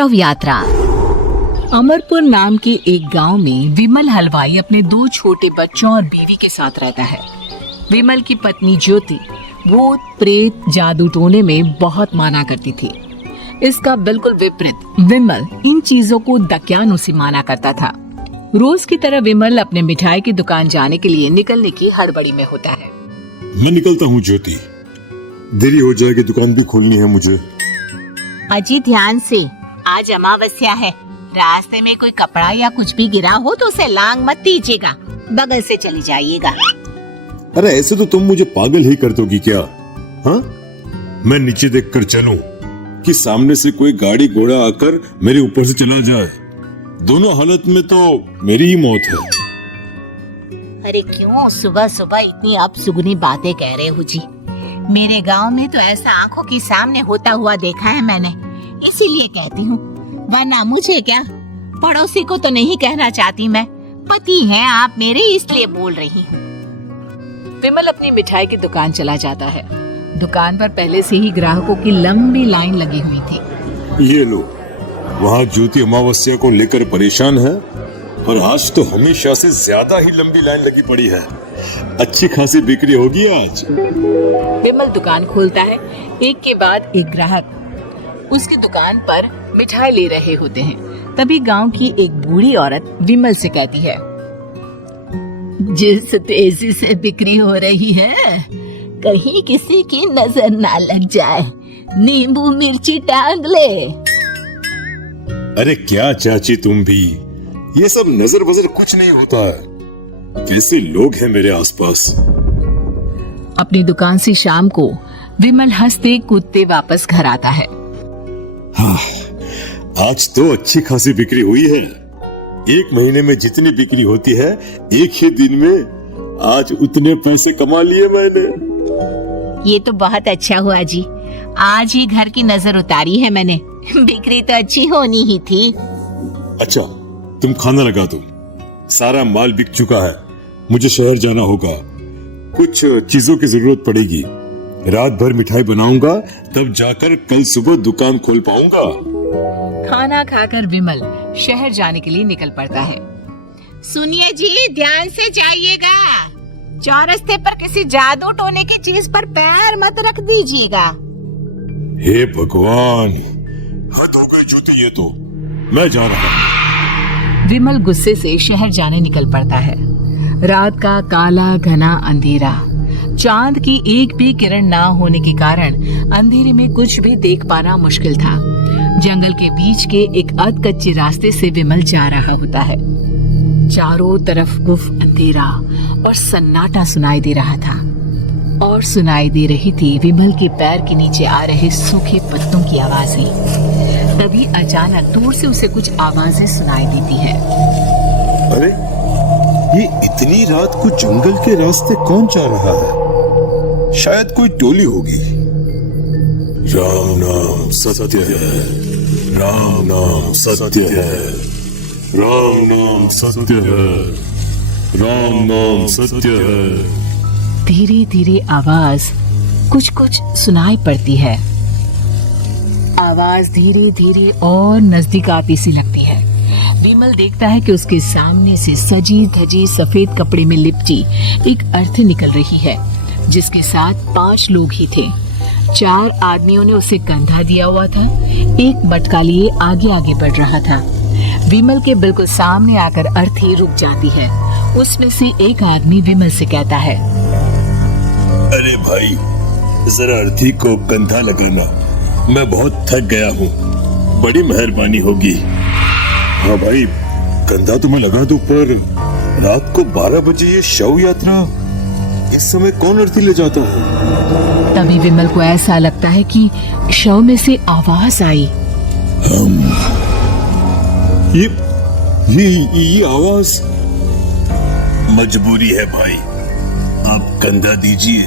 शव यात्रा। अमरपुर नाम के एक गांव में विमल हलवाई अपने 2 छोटे बच्चों और बीवी के साथ रहता है। विमल की पत्नी ज्योति भूत प्रेत जादू टोने में बहुत माना करती थी। इसका बिल्कुल विपरीत विमल इन चीजों को दकियानुसी माना करता था। रोज की तरह विमल अपने मिठाई की दुकान जाने के लिए निकलने की हड़बड़ी में होता है। मैं निकलता हूँ ज्योति, देरी हो जाएगी, दुकान भी खोलनी है मुझे। अजी ध्यान से, आज अमावस्या है। रास्ते में कोई कपड़ा या कुछ भी गिरा हो तो उसे लांग मत दीजिएगा, बगल से चली जाइएगा। अरे ऐसे तो तुम मुझे पागल ही कर दोगी क्या? हाँ, मैं नीचे देखकर चलूं कि सामने से कोई गाड़ी घोड़ा आकर मेरे ऊपर से चला जाए? दोनों हालत में तो मेरी ही मौत है। अरे क्यों सुबह सुबह इतनी अपसुगनी बातें कह रहे हो जी? मेरे गांव में तो ऐसा आंखों के सामने होता हुआ देखा है मैंने, इसीलिए कहती हूँ, वरना मुझे क्या, पड़ोसी को तो नहीं कहना चाहती मैं। पति हैं आप मेरे, इसलिए बोल रही हूँ। विमल अपनी मिठाई की दुकान चला जाता है। दुकान पर पहले से ही ग्राहकों की लंबी लाइन लगी हुई थी। ये लो, वहाँ ज्योति अमावस्या को लेकर परेशान है और आज तो हमेशा से ज्यादा ही लंबी लाइन लगी पड़ी है। अच्छी खासी बिक्री होगी आज। विमल दुकान खोलता है। एक के बाद एक ग्राहक उसकी दुकान पर मिठाई ले रहे होते हैं। तभी गांव की एक बूढ़ी औरत विमल से कहती है, जिस तेजी से बिक्री हो रही है, कहीं किसी की नजर ना लग जाए, नींबू मिर्ची टांग ले। अरे क्या चाची तुम भी, ये सब नजर बजर कुछ नहीं होता है। कैसे लोग हैं मेरे आसपास। अपनी दुकान से शाम को विमल हंसते कूदते वापस घर आता है। हाँ, आज तो अच्छी खासी बिक्री हुई है। 1 महीने में जितनी बिक्री होती है, एक ही दिन में आज उतने पैसे कमा लिए मैंने। ये तो बहुत अच्छा हुआ जी, आज ही घर की नजर उतारी है मैंने। बिक्री तो अच्छी होनी ही थी। अच्छा, तुम खाना लगा दो, सारा माल बिक चुका है। मुझे शहर जाना होगा, कुछ चीजों की जरूरत पड़ेगी। रात भर मिठाई बनाऊंगा, तब जाकर कल सुबह दुकान खोल पाऊंगा। खाना खाकर विमल शहर जाने के लिए निकल पड़ता है। सुनिए जी, ध्यान से जाइएगा। चौरस्ते पर किसी जादू टोने की चीज पर पैर मत रख दीजिएगा। हे भगवान, हद हो गई ज्योति, ये तो मैं जा रहा हूँ। विमल गुस्से से शहर जाने निकल पड़ता है। रात का काला घना अंधेरा, चांद की एक भी किरण ना होने के कारण अंधेरे में कुछ भी देख पाना मुश्किल था। जंगल के बीच के एक अधकच्चे रास्ते से विमल जा रहा होता है। चारों तरफ गुफ अंधेरा और सन्नाटा सुनाई दे रहा था, और सुनाई दे रही थी विमल के पैर के नीचे आ रहे सूखे पत्तों की आवाजें। तभी अचानक दूर से उसे कुछ आवाजें सुनाई देती है। अरे, ये इतनी रात को जंगल के रास्ते कौन जा रहा है? शायद कोई टोली होगी। राम नाम सत्य है, राम नाम सत्य है, राम नाम सत्य है, राम नाम सत्य है। धीरे धीरे आवाज कुछ कुछ सुनाई पड़ती है। आवाज धीरे धीरे और नजदीक आती सी लगती है। विमल देखता है कि उसके सामने से सजी धजी सफेद कपड़े में लिपटी एक अर्थी निकल रही है, जिसके साथ 5 लोग ही थे। 4 आदमियों ने उसे कंधा दिया हुआ था। एक मटका लिए आगे आगे बढ़ रहा था। विमल के बिल्कुल सामने आकर अर्थी रुक जाती है। उसमें से एक आदमी विमल से कहता है, अरे भाई, जरा अर्थी को कंधा लगाना, मैं बहुत थक गया हूँ, बड़ी मेहरबानी होगी। हाँ भाई, कंधा तो मैं लगा दूं, पर रात को 12 बजे ये शव यात्रा, इस समय कौन अर्थी ले जाता है? तभी विमल को ऐसा लगता है कि शव में से आवाज आई। ये आवाज। मजबूरी है भाई, आप कंधा दीजिए,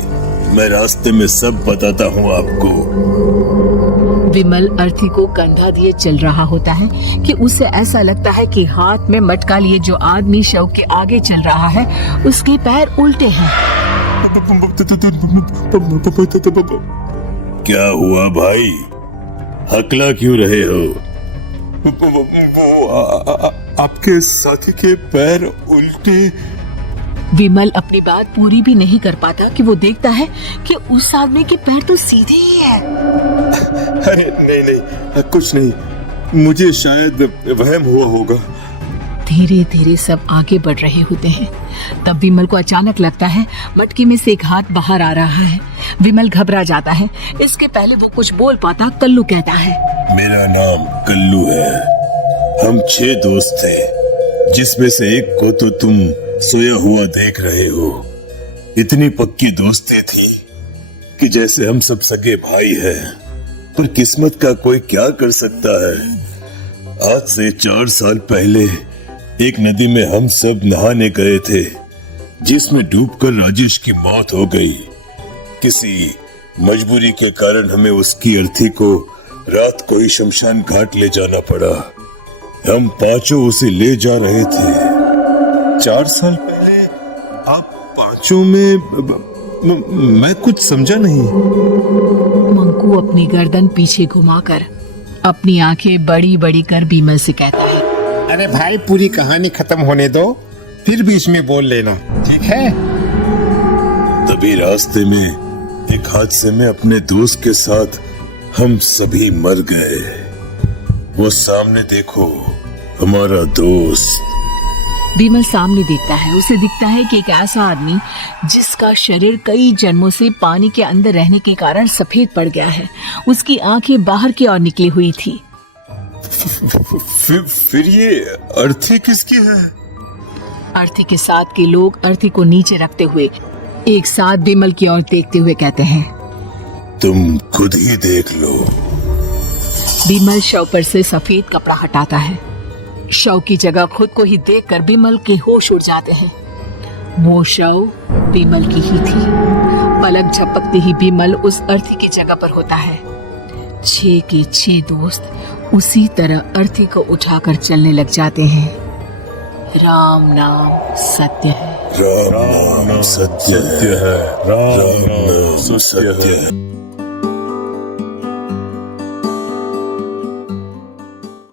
मैं रास्ते में सब बताता हूँ आपको। विमल अर्थी को कंधा दिए चल रहा होता है कि उसे ऐसा लगता है कि हाथ में मटका लिए जो आदमी शव के आगे चल रहा है, उसके पैर उल्टे हैं। क्या हुआ भाई, हकला क्यों रहे हो? वो आपके साथी के पैर उल्टे। विमल अपनी बात पूरी भी नहीं कर पाता कि वो देखता है कि उस आदमी के पैर तो सीधे ही है। अरे नहीं नहीं, कुछ नहीं, मुझे शायद वहम हुआ होगा। धीरे धीरे सब आगे बढ़ रहे होते हैं। तब विमल को अचानक लगता है मटकी में से एक हाथ बाहर आ रहा है। विमल घबरा जाता है। इसके पहले वो कुछ बोल पाता, कल्लू कहता है, मेरा नाम कल्लू है। हम 6 दोस्त थे, जिसमें से एक को तो तुम सोया हुआ देख रहे हो। इतनी पक्की दोस्ती थी कि जैसे हम सब सगे भाई हैं। पर किस्मत का कोई क्या कर सकता है। आज से 4 साल पहले एक नदी में हम सब नहाने गए थे, जिसमें डूबकर राजेश की मौत हो गई। किसी मजबूरी के कारण हमें उसकी अर्थी को रात को ही शमशान घाट ले जाना पड़ा। हम 5 उसे ले जा रहे थे। 4 साल पहले आप 5 में मैं कुछ समझा नहीं। मंकू अपनी गर्दन पीछे घुमाकर अपनी आंखें बड़ी बड़ी कर विमल से कहता है, अरे भाई, पूरी कहानी खत्म होने दो, फिर बीच में बोल लेना, ठीक है? तभी रास्ते में एक हादसे में अपने दोस्त के साथ हम सभी मर गए। वो सामने देखो, हमारा दोस्त। विमल सामने देखता है। उसे दिखता है कि एक ऐसा आदमी जिसका शरीर कई जन्मों से पानी के अंदर रहने के कारण सफेद पड़ गया है। उसकी आंखें बाहर की ओर निकली हुई थी। फिर ये अर्थी किसकी है? अर्थी के साथ के लोग अर्थी को नीचे रखते हुए एक साथ विमल की ओर देखते हुए कहते हैं, तुम खुद ही देख लो। विमल शव पर से सफेद कपड़ा हटाता है। शव की जगह खुद को ही देखकर विमल के होश उड़ जाते हैं। वो शव विमल की ही थी। पलक झपकते ही विमल उस अर्थी की जगह पर होता है। 6 के 6 दोस्त उसी तरह अर्थी को उठाकर चलने लग जाते हैं। राम नाम सत्य है। राम नाम सत्य है। राम नाम सत्य है।